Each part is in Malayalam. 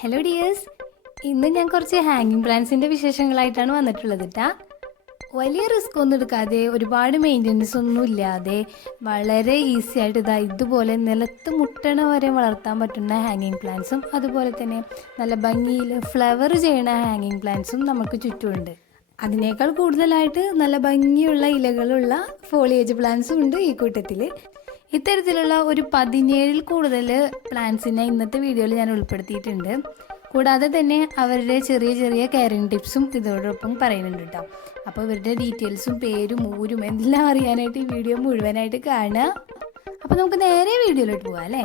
ഹലോ ഡിയേഴ്സ്, ഇന്ന് ഞാൻ കുറച്ച് ഹാങ്ങിങ് പ്ലാന്റ്സിൻ്റെ വിശേഷങ്ങളായിട്ടാണ് വന്നിട്ടുള്ളത് കേട്ടാ. വലിയ റിസ്ക് ഒന്നും എടുക്കാതെ ഒരുപാട് മെയിൻ്റനൻസ് ഒന്നും ഇല്ലാതെ വളരെ ഈസി ആയിട്ട് ഇതുപോലെ നിലത്ത് മുട്ടണ വരെ വളർത്താൻ പറ്റുന്ന ഹാങ്ങിങ് പ്ലാന്റ്സും അതുപോലെ തന്നെ നല്ല ഭംഗിയിൽ ഫ്ലവർ ചെയ്യണ ഹാങ്ങിങ് പ്ലാന്റ്സും നമുക്ക് ചുറ്റുമുണ്ട്. അതിനേക്കാൾ കൂടുതലായിട്ട് നല്ല ഭംഗിയുള്ള ഇലകളുള്ള ഫോളിയേജ് പ്ലാന്റ്സും ഉണ്ട് ഈ കൂട്ടത്തിൽ. ഇത്തരത്തിലുള്ള ഒരു 17 കൂടുതൽ പ്ലാന്റ്സിനെ ഇന്നത്തെ വീഡിയോയിൽ ഞാൻ ഉൾപ്പെടുത്തിയിട്ടുണ്ട്. കൂടാതെ തന്നെ അവരുടെ ചെറിയ ചെറിയ കെയറിങ് ടിപ്സും ഇതോടൊപ്പം പറയുന്നുണ്ട് കേട്ടോ. അപ്പോൾ ഇവരുടെ ഡീറ്റെയിൽസും പേരും ഊരും എല്ലാം അറിയാനായിട്ട് ഈ വീഡിയോ മുഴുവനായിട്ട് കാണുക. അപ്പോൾ നമുക്ക് നേരെ വീഡിയോയിലോട്ട് പോകാം അല്ലേ.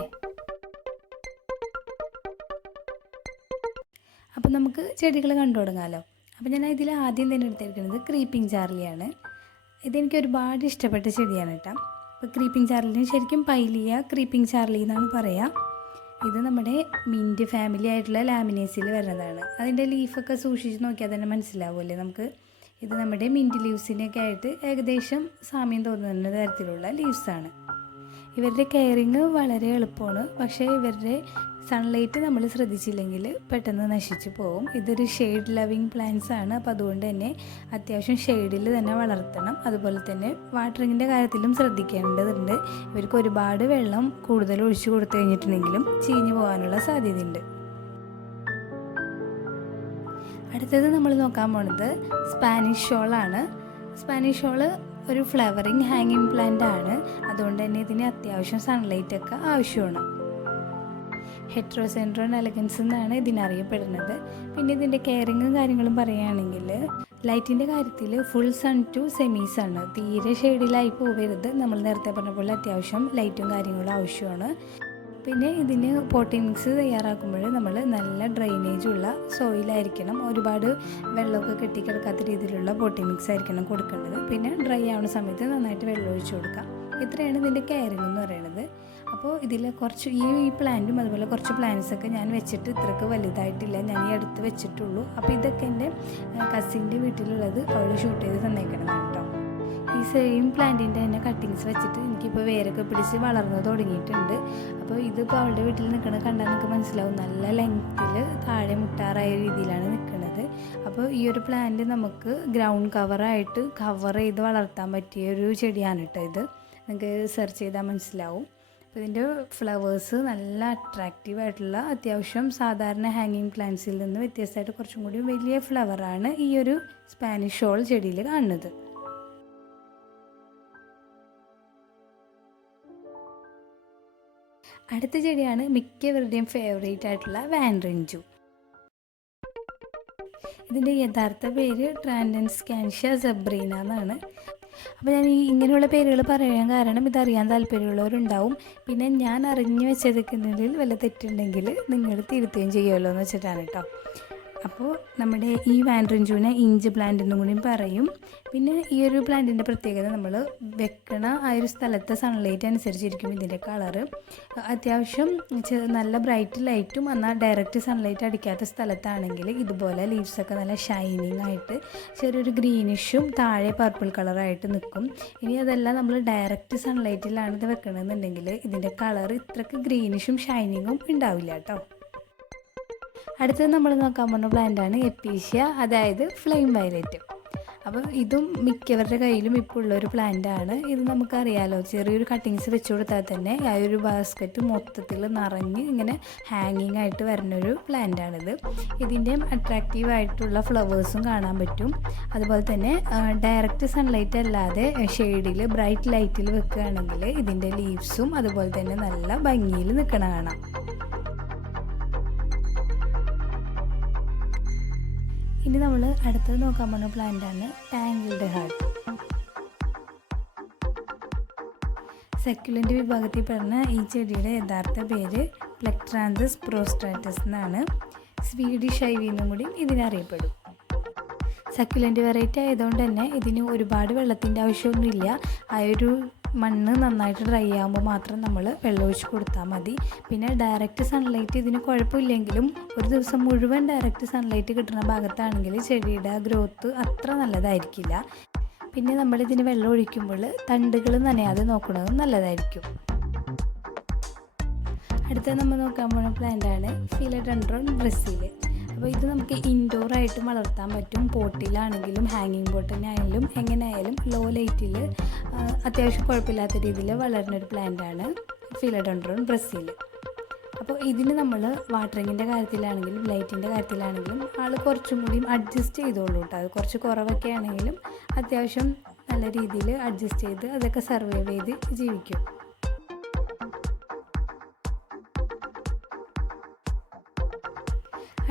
അപ്പോൾ നമുക്ക് ചെടികൾ കണ്ടു തുടങ്ങാമല്ലോ. അപ്പോൾ ഞാൻ ഇതിൽ ആദ്യം തന്നെ എടുത്തിരിക്കുന്നത് ക്രീപ്പിംഗ് ചാർലിയാണ്. ഇതെനിക്ക് ഒരുപാട് ഇഷ്ടപ്പെട്ട ചെടിയാണ് കേട്ടോ. അപ്പോൾ ക്രീപ്പിംഗ് ചാർലിന് ശരിക്കും പൈലിയ ക്രീപ്പിംഗ് ചാർലി എന്നാണ് പറയുക. ഇത് നമ്മുടെ മിൻറ്റ് ഫാമിലി ആയിട്ടുള്ള ലാമിനേസിൽ വരുന്നതാണ്. അതിൻ്റെ ലീഫൊക്കെ സൂക്ഷിച്ച് നോക്കിയാൽ തന്നെ മനസ്സിലാവുമല്ലേ നമുക്ക്. ഇത് നമ്മുടെ മിൻറ്റ് ലീവ്സിനൊക്കെ ആയിട്ട് ഏകദേശം സാമ്യം തോന്നുന്ന തരത്തിലുള്ള ലീവ്സാണ്. ഇവരുടെ കെയറിങ് വളരെ എളുപ്പമാണ്. പക്ഷേ ഇവരുടെ സൺലൈറ്റ് നമ്മൾ ശ്രദ്ധിച്ചില്ലെങ്കിൽ പെട്ടെന്ന് നശിച്ചു പോകും. ഇതൊരു ഷെയ്ഡ് ലവിങ് പ്ലാന്റ്സ് ആണ്. അപ്പോൾ അതുകൊണ്ട് തന്നെ അത്യാവശ്യം ഷെയ്ഡിൽ തന്നെ വളർത്തണം. അതുപോലെ തന്നെ വാട്ടറിങ്ങിൻ്റെ കാര്യത്തിലും ശ്രദ്ധിക്കേണ്ടതുണ്ട്. ഇവർക്ക് ഒരുപാട് വെള്ളം കൂടുതൽ ഒഴിച്ചു കൊടുത്തു കഴിഞ്ഞിട്ടുണ്ടെങ്കിലും ചീഞ്ഞു പോകാനുള്ള സാധ്യതയുണ്ട്. അടുത്തത് നമ്മൾ നോക്കാൻ പോണത് സ്പാനിഷ് ഷോളാണ്. സ്പാനിഷ് ഷോള് ഒരു ഫ്ലവറിങ് ഹാങ്ങിങ് പ്ലാന്റ് ആണ്. അതുകൊണ്ട് തന്നെ ഇതിന് അത്യാവശ്യം സൺലൈറ്റ് ഒക്കെ ആവശ്യമാണ്. ഹെട്രോസെൻട്രോൺ എലഗൻസ് എന്നാണ് ഇതിനറിയപ്പെടുന്നത്. പിന്നെ ഇതിൻ്റെ കെയറിങ്ങും കാര്യങ്ങളും പറയുകയാണെങ്കിൽ ലൈറ്റിൻ്റെ കാര്യത്തിൽ ഫുൾ സൺ ടു സെമീസ് ആണ്. തീരെ ഷെയ്ഡിലായി പോകരുത്. നമ്മൾ നേരത്തെ പറഞ്ഞ പോലെ അത്യാവശ്യം ലൈറ്റും കാര്യങ്ങളും ആവശ്യമാണ്. പിന്നെ ഇതിന് പോട്ടിംഗ് മിക്സ് തയ്യാറാക്കുമ്പോൾ നമ്മൾ നല്ല ഡ്രെയിനേജുള്ള സോയിലായിരിക്കണം. ഒരുപാട് വെള്ളമൊക്കെ കെട്ടിക്കിടക്കാത്ത രീതിയിലുള്ള പോട്ടിംഗ് മിക്സ് ആയിരിക്കണം കൊടുക്കേണ്ടത്. പിന്നെ ഡ്രൈ ആവുന്ന സമയത്ത് നന്നായിട്ട് വെള്ളം ഒഴിച്ചു കൊടുക്കാം. ഇത്രയാണ് ഇതിൻ്റെ കെയറിങ് എന്ന് പറയുന്നത്. അപ്പോൾ ഇതിൽ കുറച്ച് ഈ പ്ലാന്റും അതുപോലെ കുറച്ച് പ്ലാന്റ്സൊക്കെ ഞാൻ വെച്ചിട്ട് ഇത്രയ്ക്ക് വലുതായിട്ടില്ല. ഞാൻ ഈ അടുത്ത് വെച്ചിട്ടുള്ളൂ. അപ്പോൾ ഇതൊക്കെ എൻ്റെ കസിൻ്റെ വീട്ടിലുള്ളത് അവൾ ഷൂട്ട് ചെയ്ത് തന്നേക്കണതാണ് കേട്ടോ. ഈ സെയിം പ്ലാന്റിൻ്റെ തന്നെ കട്ടിങ്സ് വെച്ചിട്ട് എനിക്കിപ്പോൾ വേരൊക്കെ പിടിച്ച് വളർന്നു തുടങ്ങിയിട്ടുണ്ട്. അപ്പോൾ ഇതിപ്പോൾ അവളുടെ വീട്ടിൽ നിൽക്കണത് കണ്ടാൽ നിങ്ങൾക്ക് മനസ്സിലാവും. നല്ല ലെങ്ത്തിൽ താഴെ മുട്ടാറായ രീതിയിലാണ് നിൽക്കുന്നത്. അപ്പോൾ ഈ ഒരു പ്ലാന്റ് നമുക്ക് ഗ്രൗണ്ട് കവറായിട്ട് കവർ ചെയ്ത് വളർത്താൻ പറ്റിയ ഒരു ചെടിയാണ് കേട്ടോ ഇത്. നിങ്ങൾക്ക് സെർച്ച് ചെയ്താൽ മനസ്സിലാവും. അപ്പോൾ ഇതിൻ്റെ ഫ്ലവേഴ്സ് നല്ല അട്രാക്റ്റീവായിട്ടുള്ള അത്യാവശ്യം സാധാരണ ഹാങ്ങിങ് പ്ലാന്റ്സിൽ നിന്ന് വ്യത്യസ്തമായിട്ട് കുറച്ചും കൂടി വലിയ ഫ്ലവറാണ് ഈ ഒരു സ്പാനിഷ് ഷോൾ ചെടിയിൽ കാണുന്നത്. അടുത്ത ചെടിയാണ് മിക്കവരുടെയും ഫേവറേറ്റ് ആയിട്ടുള്ള വാൻറിഞ്ചു. ഇതിൻ്റെ യഥാർത്ഥ പേര് ട്രാൻഡൻസ്കാൻഷ്യ സെബ്രീന എന്നാണ്. അപ്പോൾ ഞാൻ ഇങ്ങനെയുള്ള പേരുകൾ പറയാൻ കാരണം ഇതറിയാൻ താല്പര്യമുള്ളവരുണ്ടാവും. പിന്നെ ഞാൻ അറിഞ്ഞു വെച്ചെടുക്കുന്നതിൽ വല്ല തെറ്റുണ്ടെങ്കിൽ നിങ്ങൾ തിരുത്തുകയും ചെയ്യുമല്ലോ എന്ന് വെച്ചിട്ടാണ് കേട്ടോ. അപ്പോൾ നമ്മുടെ ഈ വാൻറിഞ്ചുവിനെ ഇഞ്ച് പ്ലാന്റ് എന്നും കൂടി പറയും. പിന്നെ ഈ ഒരു പ്ലാന്റിൻ്റെ പ്രത്യേകത നമ്മൾ വെക്കണ ആ ഒരു സ്ഥലത്തെ സൺലൈറ്റ് അനുസരിച്ചിരിക്കും ഇതിൻ്റെ കളറ്. അത്യാവശ്യം നല്ല ബ്രൈറ്റ് ലൈറ്റും എന്നാൽ ഡയറക്റ്റ് സൺലൈറ്റ് അടിക്കാത്ത സ്ഥലത്താണെങ്കിൽ ഇതുപോലെ ലീവ്സൊക്കെ നല്ല ഷൈനിങ് ആയിട്ട് ചെറിയൊരു ഗ്രീനിഷും താഴെ പർപ്പിൾ കളറായിട്ട് നിൽക്കും. ഇനി അതെല്ലാം നമ്മൾ ഡയറക്റ്റ് സൺലൈറ്റിലാണ് ഇത് വെക്കണമെന്നുണ്ടെങ്കിൽ ഇതിൻ്റെ കളർ ഇത്രയ്ക്ക് ഗ്രീനിഷും ഷൈനിങ്ങും ഉണ്ടാവില്ല കേട്ടോ. അടുത്തത് നമ്മൾ നോക്കാൻ പോകുന്ന പ്ലാന്റാണ് എപ്പീഷ്യ, അതായത് ഫ്ലെയിം വയലറ്റ്. അപ്പോൾ ഇതും മിക്കവരുടെ കയ്യിലും ഇപ്പോൾ ഉള്ളൊരു പ്ലാന്റാണ്. ഇത് നമുക്കറിയാലോ, ചെറിയൊരു കട്ടിങ്സ് വെച്ച് കൊടുത്താൽ തന്നെ ആ ഒരു ബാസ്ക്കറ്റ് മൊത്തത്തിൽ നിറഞ്ഞ് ഇങ്ങനെ ഹാങ്ങിങ് ആയിട്ട് വരുന്നൊരു പ്ലാന്റാണിത്. ഇതിൻ്റെ അട്രാക്റ്റീവായിട്ടുള്ള ഫ്ലവേഴ്സും കാണാൻ പറ്റും. അതുപോലെ തന്നെ ഡയറക്റ്റ് സൺലൈറ്റ് അല്ലാതെ ഷെയ്ഡിൽ ബ്രൈറ്റ് ലൈറ്റിൽ വെക്കുകയാണെങ്കിൽ ഇതിൻ്റെ ലീവ്സും അതുപോലെ തന്നെ നല്ല ഭംഗിയിൽ നിൽക്കണ കാണാം. ഇനി നമ്മൾ അടുത്തത് നോക്കാൻ പോകുന്ന പ്ലാന്റാണ് ടാങ്കിൾഡ് ഹാർട്ട്. സക്യുലൻ്റ് വിഭാഗത്തിൽ പെടുന്ന ഈ ചെടിയുടെ യഥാർത്ഥ പേര് പ്ലെക്ട്രാന്തസ് പ്രോസ്ട്രാറ്റസ് എന്നാണ്. സ്വീഡിഷ് ഐവി എന്നും കൂടി ഇതിനറിയപ്പെടും. സക്യുലൻ്റ് വെറൈറ്റി ആയതുകൊണ്ട് തന്നെ ഇതിന് ഒരുപാട് വെള്ളത്തിൻ്റെ ആവശ്യമൊന്നുമില്ല. ആ ഒരു മണ്ണ് നന്നായിട്ട് ഡ്രൈ ആകുമ്പോൾ മാത്രം നമ്മൾ വെള്ളം ഒഴിച്ച് കൊടുത്താൽ മതി. പിന്നെ ഡയറക്റ്റ് സൺലൈറ്റ് ഇതിന് കുഴപ്പമില്ലെങ്കിലും ഒരു ദിവസം മുഴുവൻ ഡയറക്റ്റ് സൺലൈറ്റ് കിട്ടുന്ന ഭാഗത്താണെങ്കിൽ ചെടിയുടെ ഗ്രോത്ത് അത്ര നല്ലതായിരിക്കില്ല. പിന്നെ നമ്മളിതിന് വെള്ളം ഒഴിക്കുമ്പോൾ തണ്ടുകൾ നനയാതെ നോക്കുന്നതും നല്ലതായിരിക്കും. അടുത്ത നമ്മൾ നോക്കാൻ പോകുന്ന പ്ലാന്റാണ് ഫിലഡെൻഡ്രോൺ ബ്രസീൽ. അപ്പോൾ ഇത് നമുക്ക് ഇൻഡോറായിട്ട് വളർത്താൻ പറ്റും. പോട്ടിലാണെങ്കിലും ഹാങ്ങിങ് പോട്ടിനായാലും എങ്ങനെയായാലും ലോ ലൈറ്റിൽ അത്യാവശ്യം കുഴപ്പമില്ലാത്ത രീതിയിൽ വളരുന്നൊരു പ്ലാന്റാണ് ഫിലഡെൻഡ്രോൺ ബ്രസീൽ. അപ്പോൾ ഇതിന് നമ്മൾ വാട്ടറിങ്ങിൻ്റെ കാര്യത്തിലാണെങ്കിലും ലൈറ്റിൻ്റെ കാര്യത്തിലാണെങ്കിലും ആൾ കുറച്ചും കൂടിയും അഡ്ജസ്റ്റ് ചെയ്തോളൂ കേട്ടോ. അത് കുറച്ച് കുറവൊക്കെ ആണെങ്കിലും അത്യാവശ്യം നല്ല രീതിയിൽ അഡ്ജസ്റ്റ് ചെയ്ത് അതൊക്കെ സർവൈവ് ചെയ്ത് ജീവിക്കും.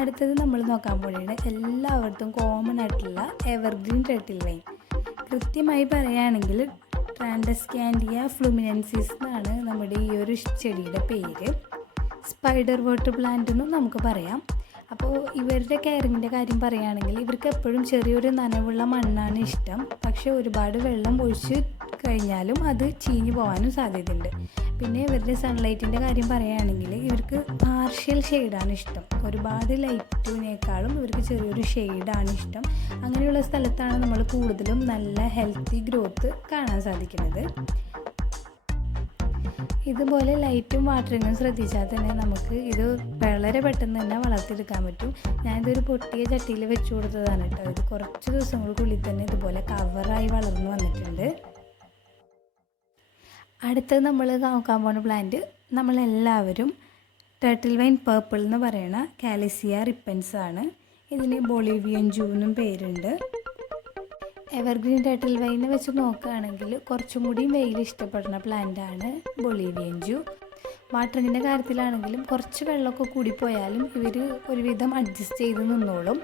അടുത്തത് നമ്മൾ നോക്കാൻ പോകുന്നത് എല്ലാവർക്കും കോമൺ ആയിട്ടുള്ള എവർഗ്രീൻ ടർട്ടിൽവൈൻ. കൃത്യമായി പറയുകയാണെങ്കിൽ ട്രാൻഡസ്കാൻഡിയ ഫ്ലുമിനൻസിസ് എന്നാണ് നമ്മുടെ ഈ ഒരു ചെടിയുടെ പേര്. സ്പൈഡർ വോട്ട് പ്ലാന്റ് എന്നും നമുക്ക് പറയാം. അപ്പോൾ ഇവരുടെ കെയറിങ്ങിൻ്റെ കാര്യം പറയുകയാണെങ്കിൽ ഇവർക്ക് എപ്പോഴും ചെറിയൊരു നനവുള്ള മണ്ണാണ് ഇഷ്ടം. പക്ഷേ ഒരുപാട് വെള്ളം ഒഴിച്ച് കഴിഞ്ഞാലും അത് ചീഞ്ഞു പോകാനും സാധ്യതയുണ്ട്. പിന്നെ ഇവരുടെ സൺലൈറ്റിൻ്റെ കാര്യം പറയുകയാണെങ്കിൽ ഇവർക്ക് പാർഷ്യൽ ഷെയ്ഡാണ് ഇഷ്ടം. ഒരുപാട് ലൈറ്റിനേക്കാളും ഇവർക്ക് ചെറിയൊരു ഷെയ്ഡാണ് ഇഷ്ടം. അങ്ങനെയുള്ള സ്ഥലത്താണ് നമ്മൾ കൂടുതലും നല്ല ഹെൽത്തി ഗ്രോത്ത് കാണാൻ സാധിക്കുന്നത്. ഇതുപോലെ ലൈറ്റും വാട്ടറിങ്ങും ശ്രദ്ധിച്ചാൽ തന്നെ നമുക്ക് ഇത് വളരെ പെട്ടെന്ന് തന്നെ വളർത്തിയെടുക്കാൻ പറ്റും. ഞാനിതൊരു പൊട്ടിയ ചട്ടിയിൽ വെച്ച് കൊടുത്തതാണ് കേട്ടോ. ഇത് കുറച്ച് ദിവസങ്ങൾക്കുള്ളിൽ തന്നെ ഇതുപോലെ കവറായി വളർന്നു വന്നിട്ടുണ്ട്. അടുത്തത് നമ്മൾ നോക്കാൻ പോകുന്ന പ്ലാന്റ് നമ്മളെല്ലാവരും ടർട്ടിൽവൈൻ പർപ്പിൾ എന്ന് പറയുന്ന കാലിസിയ റിപ്പൻസ് ആണ്. ഇതിന് ബൊളീവിയൻ ജൂ എന്നും പേരുണ്ട്. എവർഗ്രീൻ ടർട്ടിൽവൈനെ വെച്ച് നോക്കുകയാണെങ്കിൽ കുറച്ചും കൂടി വെയിൽ ഇഷ്ടപ്പെടുന്ന പ്ലാന്റാണ് ബൊളീവിയൻ ജൂ. വാട്ടറിങ്ങിൻ്റെ കാര്യത്തിലാണെങ്കിലും കുറച്ച് വെള്ളമൊക്കെ കൂടിപ്പോയാലും ഇവർ ഒരുവിധം അഡ്ജസ്റ്റ് ചെയ്ത് നിന്നോളും.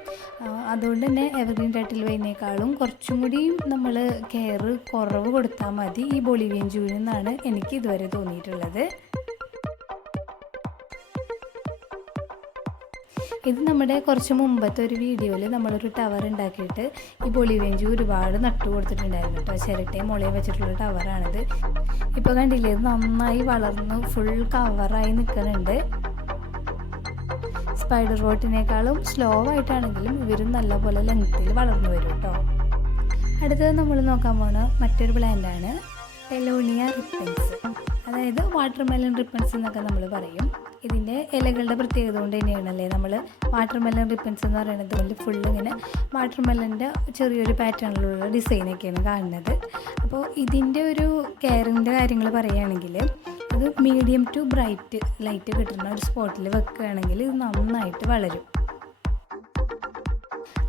അതുകൊണ്ട് തന്നെ എവർഗ്രീൻ ടർട്ടിൽവൈനേക്കാളും കുറച്ചും കൂടി നമ്മൾ കെയർ കുറവ് കൊടുത്താൽ മതി ഈ ബൊളീവിയൻ ജൂവിനെന്നാണ് എനിക്ക് ഇതുവരെ തോന്നിയിട്ടുള്ളത്. ഇത് നമ്മുടെ കുറച്ച് മുമ്പത്തെ ഒരു വീഡിയോയിൽ നമ്മളൊരു ടവർ ഉണ്ടാക്കിയിട്ട് ഈ ബൊളീവിയൻ ജൂ ഒരുപാട് നട്ടു കൊടുത്തിട്ടുണ്ടായിരുന്നു കേട്ടോ. ചിരട്ടയും മുളയും വെച്ചിട്ടുള്ള ടവറാണിത്. ഇപ്പോൾ കണ്ടില്ലേ, ഇത് നന്നായി വളർന്ന് ഫുൾ കവറായി നിൽക്കുന്നുണ്ട്. സ്പൈഡർ വോട്ടിനേക്കാളും സ്ലോ ആയിട്ടാണെങ്കിലും ഇവരും നല്ലപോലെ ലെങ്ത്തിൽ വളർന്നു വരും കേട്ടോ. അടുത്തത് നമ്മൾ നോക്കാൻ പോകുന്ന മറ്റൊരു പ്ലാന്റാണ് പെലോണിയ റിപ്പൻസ്, അതായത് വാട്ടർമെലൺ റിപ്പൻസ് എന്നൊക്കെ നമ്മൾ പറയും. ഇതിൻ്റെ ഇലകളുടെ പ്രത്യേകത കൊണ്ട് തന്നെയാണല്ലേ നമ്മൾ വാട്ടർമെലൺ റിപ്പൻസ് എന്ന് പറയുന്നത്. കൊണ്ട് ഫുള്ള് ഇങ്ങനെ വാട്ടർമെലൻ്റെ ചെറിയൊരു പാറ്റേണിലുള്ള ഡിസൈനൊക്കെയാണ് കാണുന്നത്. അപ്പോൾ ഇതിൻ്റെ ഒരു കെയറിൻ്റെ കാര്യങ്ങൾ പറയുകയാണെങ്കിൽ ഇത് മീഡിയം ടു ബ്രൈറ്റ് ലൈറ്റ് കിട്ടുന്ന ഒരു സ്പോട്ടിൽ വെക്കുകയാണെങ്കിൽ ഇത് നന്നായിട്ട് വളരും.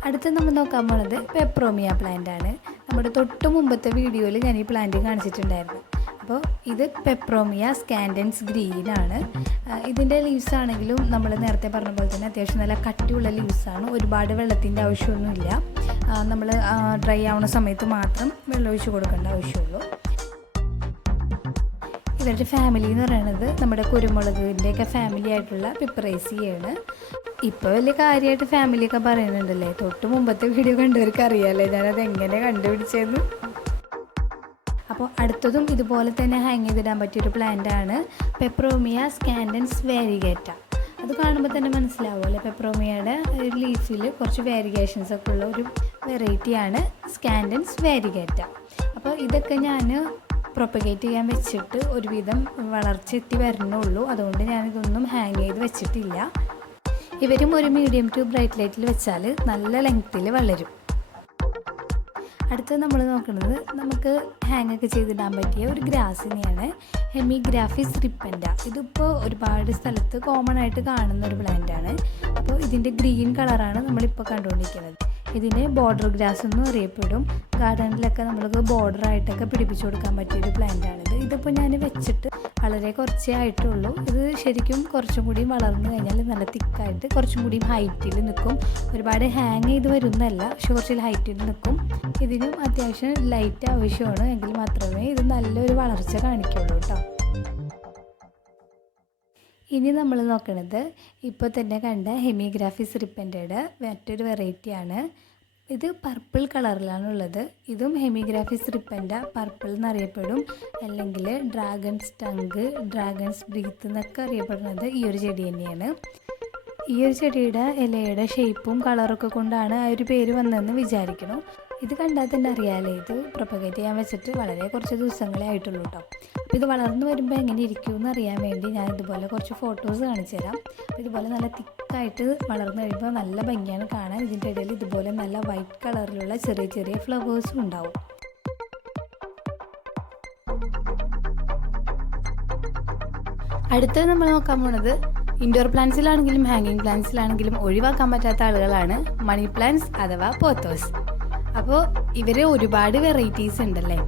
അടുത്ത് നമ്മൾ നോക്കാൻ പോകുന്നത് പെപ്രോമിയ പ്ലാന്റ് ആണ്. നമ്മുടെ തൊട്ട് മുമ്പത്തെ വീഡിയോയിൽ ഞാൻ ഈ പ്ലാന്റ് കാണിച്ചിട്ടുണ്ടായിരുന്നു. അപ്പോൾ ഇത് പെപ്രോമിയ സ്കാൻഡൻസ് ഗ്രീൻ ആണ്. ഇതിൻ്റെ ലീവ്സ് ആണെങ്കിലും നമ്മൾ നേരത്തെ പറഞ്ഞ പോലെ തന്നെ അത്യാവശ്യം നല്ല കട്ടിയുള്ള ലീവ്സാണ്. ഒരുപാട് വെള്ളത്തിൻ്റെ ആവശ്യമൊന്നുമില്ല. നമ്മൾ ഡ്രൈ ആവുന്ന സമയത്ത് മാത്രം വെള്ളം ഒഴിച്ച് കൊടുക്കേണ്ട ആവശ്യമുള്ളൂ. ഇവരുടെ ഫാമിലി എന്ന് പറയുന്നത് നമ്മുടെ കുരുമുളകിൻ്റെയൊക്കെ ഫാമിലി ആയിട്ടുള്ള പിപ്പറേസിയാണ്. ഇപ്പോൾ വലിയ കാര്യമായിട്ട് ഫാമിലിയൊക്കെ പറയുന്നുണ്ടല്ലേ. തൊട്ട് മുമ്പത്തെ വീഡിയോ കണ്ടവർക്ക് അറിയാമല്ലേ ഞാനത് എങ്ങനെ കണ്ടുപിടിച്ചതെന്ന്. അപ്പോൾ അടുത്തതും ഇതുപോലെ തന്നെ ഹാങ് ചെയ്തിടാൻ പറ്റിയൊരു പ്ലാന്റാണ് പെപ്രോമിയ സ്കാൻഡൻസ് വാരിഗേറ്റ. അത് കാണുമ്പോൾ തന്നെ മനസ്സിലാവുമല്ലോ, പെപ്രോമിയയുടെ ലീഫിൽ കുറച്ച് വാരിഗേഷൻസ് ഒക്കെ ഉള്ള ഒരു വെറൈറ്റിയാണ് സ്കാൻഡൻസ് വാരിഗേറ്റ. അപ്പോൾ ഇതൊക്കെ ഞാൻ പ്രൊപ്പഗേറ്റ് ചെയ്യാൻ വെച്ചിട്ട് ഒരുവിധം വളർച്ച എത്തി വരണുള്ളൂ. അതുകൊണ്ട് ഞാനിതൊന്നും ഹാങ് ചെയ്ത് വെച്ചിട്ടില്ല. ഇവരും ഒരു മീഡിയം ടു ബ്രൈറ്റ് ലൈറ്റിൽ വെച്ചാൽ നല്ല ലെങ്ത്തിൽ വളരും. അടുത്തത് നമ്മൾ നോക്കുന്നത് നമുക്ക് ഹാങ് ഒക്കെ ചെയ്തിടാൻ പറ്റിയ ഒരു ഗ്രാസിനെയാണ്, ഹെമിഗ്രാഫിസ് റിപ്പൻഡ. ഇതിപ്പോൾ ഒരുപാട് സ്ഥലത്ത് കോമൺ ആയിട്ട് കാണുന്ന ഒരു പ്ലാന്റാണ്. അപ്പോൾ ഇതിൻ്റെ ഗ്രീൻ കളറാണ് നമ്മളിപ്പോൾ കണ്ടുകൊണ്ടിരിക്കുന്നത്. ഇതിന് ബോർഡർ ഗ്രാസ് എന്നും അറിയപ്പെടും. ഗാർഡനിലൊക്കെ നമുക്ക് ബോർഡറായിട്ടൊക്കെ പിടിപ്പിച്ചു കൊടുക്കാൻ പറ്റിയൊരു പ്ലാന്റാണിത്. ഇതിപ്പോൾ ഞാൻ വെച്ചിട്ട് വളരെ കുറച്ചേ ആയിട്ടുള്ളൂ. ഇത് ശരിക്കും കുറച്ചും കൂടി വളർന്നു കഴിഞ്ഞാൽ നല്ല തിക്കായിട്ട് കുറച്ചും കൂടി ഹൈറ്റിൽ നിൽക്കും. ഒരുപാട് ഹാങ് ചെയ്ത് വരുന്നതല്ല, പക്ഷെ കുറച്ച് ഹൈറ്റിൽ നിൽക്കും. ഇതിനും അത്യാവശ്യം ലൈറ്റ് ആവശ്യമാണ്, എങ്കിൽ മാത്രമേ ഇത് നല്ലൊരു വളർച്ച കാണിക്കുള്ളൂ കേട്ടോ. ഇനി നമ്മൾ നോക്കുന്നത് ഇപ്പോൾ തന്നെ കണ്ട ഹെമിഗ്രാഫിസ് റിപ്പൻഡയുടെ മറ്റൊരു വെറൈറ്റിയാണ്. ഇത് പർപ്പിൾ കളറിലാണുള്ളത്. ഇതും ഹെമിഗ്രാഫിസ് റിപ്പൻഡ പർപ്പിൾ എന്നറിയപ്പെടും, അല്ലെങ്കിൽ ഡ്രാഗൺസ് ടങ്ക്, ഡ്രാഗൺസ് ബ്രീത്ത് എന്നൊക്കെ അറിയപ്പെടുന്നത് ഈ ഒരു ചെടി തന്നെയാണ്. ഈ ഒരു ചെടിയുടെ ഇലയുടെ ഷേപ്പും കളറൊക്കെ കൊണ്ടാണ് ആ ഒരു പേര് വന്നതെന്ന് വിചാരിക്കണം. ഇത് കണ്ടാൽ തന്നെ അറിയാമല്ലോ, ഇത് പ്രൊപ്പഗേറ്റ് ചെയ്യാൻ വെച്ചിട്ട് വളരെ കുറച്ച് ദിവസങ്ങളേ ആയിട്ടുള്ളൂ കേട്ടോ. അപ്പോൾ ഇത് വളർന്നു വരുമ്പോൾ എങ്ങനെ ഇരിക്കുമെന്ന് അറിയാൻ വേണ്ടി ഞാൻ ഇതുപോലെ കുറച്ച് ഫോട്ടോസ് കാണിച്ചു തരാം. അപ്പോൾ ഇതുപോലെ നല്ല തിക്കായിട്ട് വളർന്നു കഴിയുമ്പോൾ നല്ല ഭംഗിയാണ് കാണാൻ. ഇതിൻ്റെ ഇടയിൽ ഇതുപോലെ നല്ല വൈറ്റ് കളറിലുള്ള ചെറിയ ചെറിയ ഫ്ലവേഴ്സും ഉണ്ടാവും. അടുത്തത് നമ്മൾ നോക്കാൻ പോണത് ഇൻഡോർ പ്ലാന്റ്സിലാണെങ്കിലും ഹാങ്ങിങ് പ്ലാന്റ്സിലാണെങ്കിലും ഒഴിവാക്കാൻ പറ്റാത്ത ആളുകളാണ് മണി പ്ലാന്റ്സ് അഥവാ പോത്തോസ്. അപ്പോൾ ഇവർ ഒരുപാട് വെറൈറ്റീസ് ഉണ്ടല്ലേ.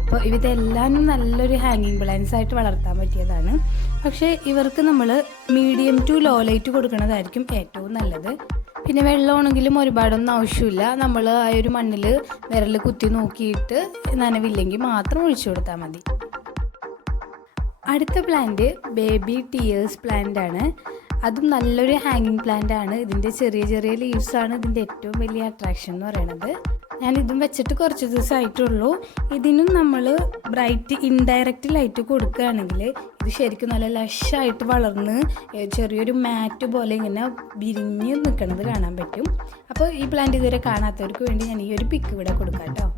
അപ്പോൾ ഇതെല്ലാം നല്ലൊരു ഹാങ്ങിങ് പ്ലാന്റ്സ് ആയിട്ട് വളർത്താൻ പറ്റിയതാണ്. പക്ഷേ ഇവർക്ക് നമ്മൾ മീഡിയം ടു ലോ ലൈറ്റ് കൊടുക്കുന്നതായിരിക്കും ഏറ്റവും നല്ലത്. പിന്നെ വെള്ളമാണെങ്കിലും ഒരുപാടൊന്നും ആവശ്യമില്ല. നമ്മൾ ആ ഒരു മണ്ണിൽ വിരൽ കുത്തി നോക്കിയിട്ട് നനവില്ലെങ്കിൽ മാത്രം ഒഴിച്ചു കൊടുത്താൽ മതി. അടുത്ത പ്ലാന്റ് ബേബി ടീയേഴ്സ് പ്ലാന്റ് ആണ്. അതും നല്ലൊരു ഹാങ്ങിങ് പ്ലാന്റ് ആണ്. ഇതിൻ്റെ ചെറിയ ചെറിയ ലീവ്സാണ് ഇതിൻ്റെ ഏറ്റവും വലിയ അട്രാക്ഷൻ എന്ന് പറയുന്നത്. ഞാൻ ഇതും വെച്ചിട്ട് കുറച്ച് ദിവസമായിട്ടുള്ളൂ. ഇതിനും നമ്മൾ ബ്രൈറ്റ് ഇൻഡയറക്റ്റ് ലൈറ്റ് കൊടുക്കുകയാണെങ്കിൽ ഇത് ശരിക്കും നല്ല ലഷായിട്ട് വളർന്ന് ചെറിയൊരു മാറ്റ് പോലെ ഇങ്ങനെ വിരിഞ്ഞ് നിൽക്കുന്നത് കാണാൻ പറ്റും. അപ്പോൾ ഈ പ്ലാന്റ് ഇതുവരെ കാണാത്തവർക്ക് വേണ്ടി ഞാൻ ഈ ഒരു പിക്ക് ഇവിടെ കൊടുക്കാം കേട്ടോ.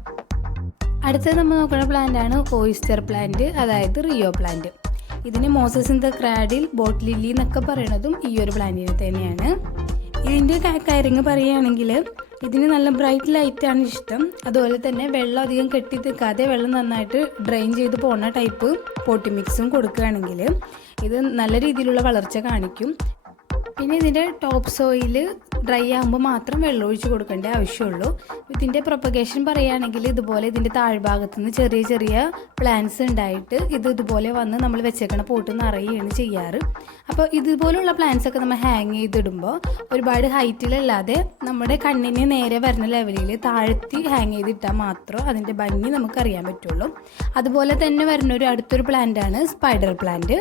അടുത്തത് നമ്മൾ നോക്കുന്ന പ്ലാന്റാണ് ഓയിസ്റ്റർ പ്ലാന്റ്, അതായത് റിയോ പ്ലാന്റ്. ഇതിന് Moses in the cradle, boat lily എന്നൊക്കെ പറയുന്നതും ഈ ഒരു പ്ലാന്റിനെ തന്നെയാണ്. ഇതിൻ്റെ കാര്യങ്ങൾ പറയുകയാണെങ്കിൽ ഇതിന് നല്ല ബ്രൈറ്റ് ലൈറ്റാണ് ഇഷ്ടം. അതുപോലെ തന്നെ വെള്ളം അധികം കെട്ടി നിൽക്കാതെ വെള്ളം നന്നായിട്ട് ഡ്രെയിൻ ചെയ്ത് പോകുന്ന ടൈപ്പ് പോട്ടി മിക്സും കൊടുക്കുകയാണെങ്കിൽ ഇത് നല്ല രീതിയിലുള്ള വളർച്ച കാണിക്കും. പിന്നെ ഇതിൻ്റെ ടോപ്പ് സോയിൽ ഡ്രൈ ആകുമ്പോൾ മാത്രം വെള്ളം ഒഴിച്ച് കൊടുക്കേണ്ട ആവശ്യമുള്ളൂ. ഇതിൻ്റെ പ്രൊപ്പഗേഷൻ പറയുകയാണെങ്കിൽ ഇതുപോലെ ഇതിൻ്റെ താഴ്ഭാഗത്തു നിന്ന് ചെറിയ ചെറിയ പ്ലാന്റ്സ് ഉണ്ടായിട്ട് ഇതുപോലെ വന്ന് നമ്മൾ വെച്ചേക്കണ പോട്ട് നിറയുകയാണ് ചെയ്യാറ്. അപ്പോൾ ഇതുപോലുള്ള പ്ലാന്റ്സ് ഒക്കെ നമ്മൾ ഹാങ് ചെയ്തിടുമ്പോൾ ഒരുപാട് ഹൈറ്റിലല്ലാതെ നമ്മുടെ കണ്ണിന് നേരെ വരുന്ന ലെവലിൽ താഴ്ത്തി ഹാങ് ചെയ്തിട്ടാൽ മാത്രം അതിൻ്റെ ഭംഗി നമുക്കറിയാൻ പറ്റുള്ളൂ. അതുപോലെ തന്നെ വരുന്ന അടുത്തൊരു പ്ലാന്റാണ് സ്പൈഡർ പ്ലാന്റ്.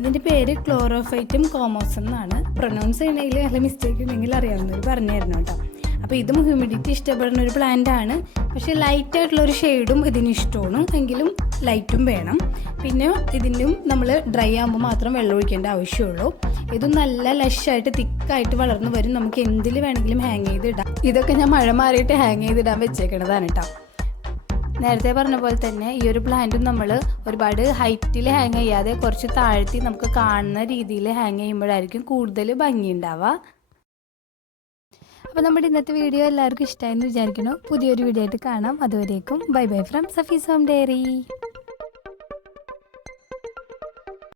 ഇതിൻ്റെ പേര് ക്ലോറോഫൈറ്റം കോമോസ് എന്നാണ്. പ്രൊനൗൺസ് ചെയ്യണമെങ്കിൽ നല്ല മിസ്റ്റേക്ക് ഉണ്ടെങ്കിൽ അറിയാവുന്നവർ പറഞ്ഞായിരുന്നു കേട്ടോ. അപ്പോൾ ഇതും ഹ്യൂമിഡിറ്റി ഇഷ്ടപ്പെടുന്ന ഒരു പ്ലാന്റ് ആണ്. പക്ഷേ ലൈറ്റായിട്ടുള്ളൊരു ഷെയ്ഡും ഇതിന് ഇഷ്ടമാണ്, എങ്കിലും ലൈറ്റും വേണം. പിന്നെ ഇതിനും നമ്മൾ ഡ്രൈ ആകുമ്പോൾ മാത്രം വെള്ളം ഒഴിക്കേണ്ട ആവശ്യമുള്ളൂ. ഇതും നല്ല ലഷായിട്ട് തിക്കായിട്ട് വളർന്നു വരും. നമുക്ക് എന്തിൽ വേണമെങ്കിലും ഹാങ് ചെയ്തിടാം. ഇതൊക്കെ ഞാൻ മഴ മാറിയിട്ട് ഹാങ് ചെയ്തിടാൻ വെച്ചേക്കണതാണ് കേട്ടോ. നേരത്തെ പറഞ്ഞ പോലെ തന്നെ ഈ ഒരു പ്ലാന്റും നമ്മൾ ഒരുപാട് ഹൈറ്റിൽ ഹാങ് ചെയ്യാതെ കുറച്ച് താഴ്ത്തി നമുക്ക് കാണുന്ന രീതിയിൽ ഹാങ് ചെയ്യുമ്പോഴായിരിക്കും കൂടുതൽ ഭംഗി ഉണ്ടാവുക. അപ്പോൾ നമ്മുടെ ഇന്നത്തെ വീഡിയോ എല്ലാവർക്കും ഇഷ്ടമായെന്ന് വിചാരിക്കുന്നു. പുതിയൊരു വീഡിയോ ആയിട്ട് കാണാം. അതുവരേക്കും bye bye from Safees home diary.